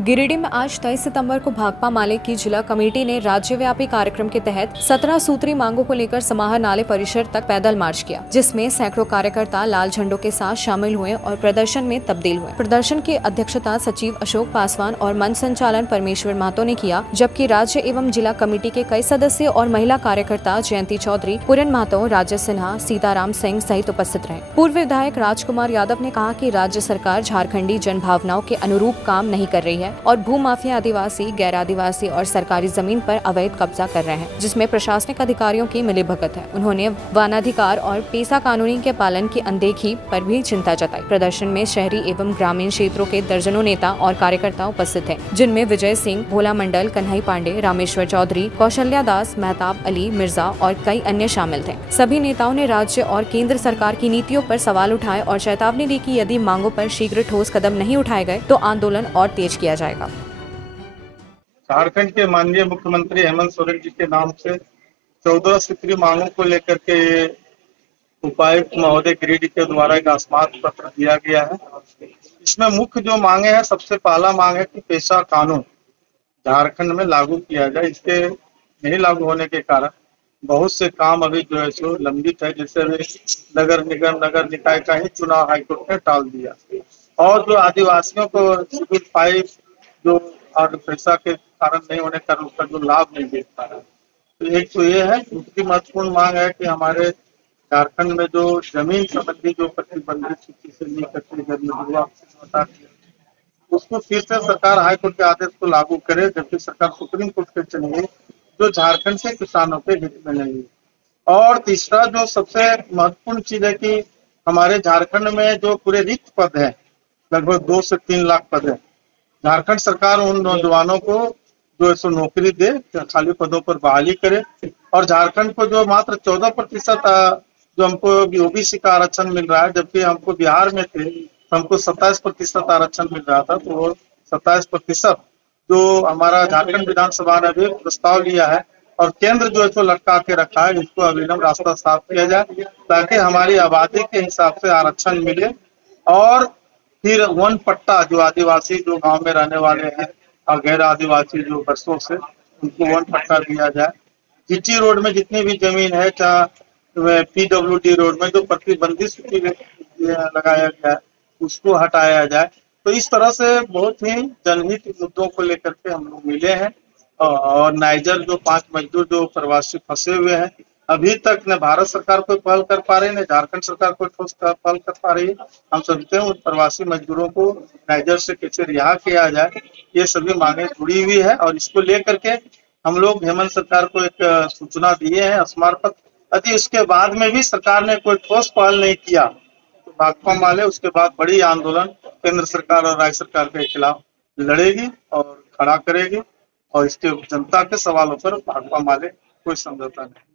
गिरिडीह में आज 23 सितंबर को भाकपा माले की जिला कमेटी ने राज्यव्यापी कार्यक्रम के तहत 17 सूत्री मांगों को लेकर समाहर नाले परिसर तक पैदल मार्च किया, जिसमें सैकड़ों कार्यकर्ता लाल झंडों के साथ शामिल हुए और प्रदर्शन में तब्दील हुए। प्रदर्शन की अध्यक्षता सचिव अशोक पासवान और मंच संचालन परमेश्वर महतो ने किया, जबकि राज्य एवं जिला कमेटी के कई सदस्य और महिला कार्यकर्ता जयंती चौधरी, पूरन महतो, राजेश सिन्हा, सीताराम सिंह सहित उपस्थित रहे। पूर्व विधायक राजकुमार यादव ने कहा कि राज्य सरकार झारखंडी जन भावनाओं के अनुरूप काम नहीं कर रही है और भू माफिया आदिवासी, गैर आदिवासी और सरकारी जमीन पर अवैध कब्जा कर रहे हैं, जिसमें प्रशासनिक अधिकारियों की मिलीभगत है। उन्होंने वनाधिकार और पेशा कानूनी के पालन की अनदेखी पर भी चिंता जताई। प्रदर्शन में शहरी एवं ग्रामीण क्षेत्रों के दर्जनों नेता और कार्यकर्ता उपस्थित हैं, जिनमें विजय सिंह, भोला मंडल, कन्हई पांडे, रामेश्वर चौधरी, कौशल्या दास, मेहताब अली, मिर्जा और कई अन्य शामिल थे। सभी नेताओं ने राज्य और केंद्र सरकार की नीतियों पर सवाल उठाए और चेतावनी दी कि यदि मांगों पर शीघ्र ठोस कदम नहीं उठाए गए तो आंदोलन और तेज किया जाएगा। झारखंड के माननीय मुख्यमंत्री हेमंत सोरेन जी के नाम से 14 सूत्री मांगों को लेकर के उपायुक्त महोदय गिरिडीह के द्वारा एक स्मारक पत्र दिया गया है। इसमें मुख्य जो मांगे हैं, सबसे पहला मांग है कि पेशा कानून झारखंड में लागू किया जाए। इसके नहीं लागू होने के कारण बहुत से काम अभी जो है सो लंबित है, जैसे नगर निगम, नगर निकाय का ही चुनाव हाईकोर्ट ने टाल दिया और जो आदिवासियों को सिविल 5 जो और पैसा के कारण नहीं होने कारण उसका जो लाभ नहीं देख पा रहा है। तो एक तो ये है। दूसरी महत्वपूर्ण मांग है कि हमारे झारखंड में जो जमीन संबंधी जो प्रतिबंधित सूची से नहीं करती उसको फिर से सरकार हाईकोर्ट के आदेश को लागू करे, जबकि सरकार सुप्रीम कोर्ट के चलेगी जो झारखंड से किसानों के हित में नहीं है। और तीसरा जो सबसे महत्वपूर्ण चीज है कि हमारे झारखंड में जो पूरे रिक्त पद है, लगभग 2 से 3 लाख पद है, झारखंड सरकार उन नौजवानों को जो है नौकरी दे, खाली पदों पर बहाली करे। और झारखंड को जो मात्र 14% जो हमको ओबीसी का आरक्षण मिल रहा है, जबकि हमको बिहार में थे हमको 27% आरक्षण मिल रहा था, तो वो 27% जो हमारा झारखंड विधानसभा ने भी प्रस्ताव लिया है और केंद्र जो है तो लटका के रखा है, इसको अविलंब रास्ता साफ किया जाए ताकि हमारी आबादी के हिसाब से आरक्षण मिले। और फिर वन पट्टा जो आदिवासी जो गांव में रहने वाले हैं और गैर आदिवासी जो बरसों से, उनको वन पट्टा दिया जाए। जीटी रोड में जितनी भी जमीन है, चाहे पीडब्ल्यूडी रोड में जो प्रतिबंधित सूची लगाया गया है उसको हटाया जाए। तो इस तरह से बहुत ही जनहित मुद्दों को लेकर के हम लोग मिले हैं। और नाइजर जो 5 मजदूर जो प्रवासी फंसे हुए हैं, अभी तक न भारत सरकार कोई पहल कर पा रही है, न झारखंड सरकार कोई ठोस पहल कर पा रही है। हम समझते हैं उन प्रवासी मजदूरों को नाइजर से कैसे रिहा किया जाए, ये सभी मांगे जुड़ी हुई है। और इसको लेकर के हम लोग हेमंत सरकार को एक सूचना दिए हैं स्मारक। यदि उसके बाद में भी सरकार ने कोई ठोस पहल नहीं किया तो भाकपा माले उसके बाद बड़ी आंदोलन केंद्र सरकार और राज्य सरकार के खिलाफ लड़ेगी और खड़ा करेगी। और इसके जनता के सवालों पर भाकपा माले कोई समझौता नहीं।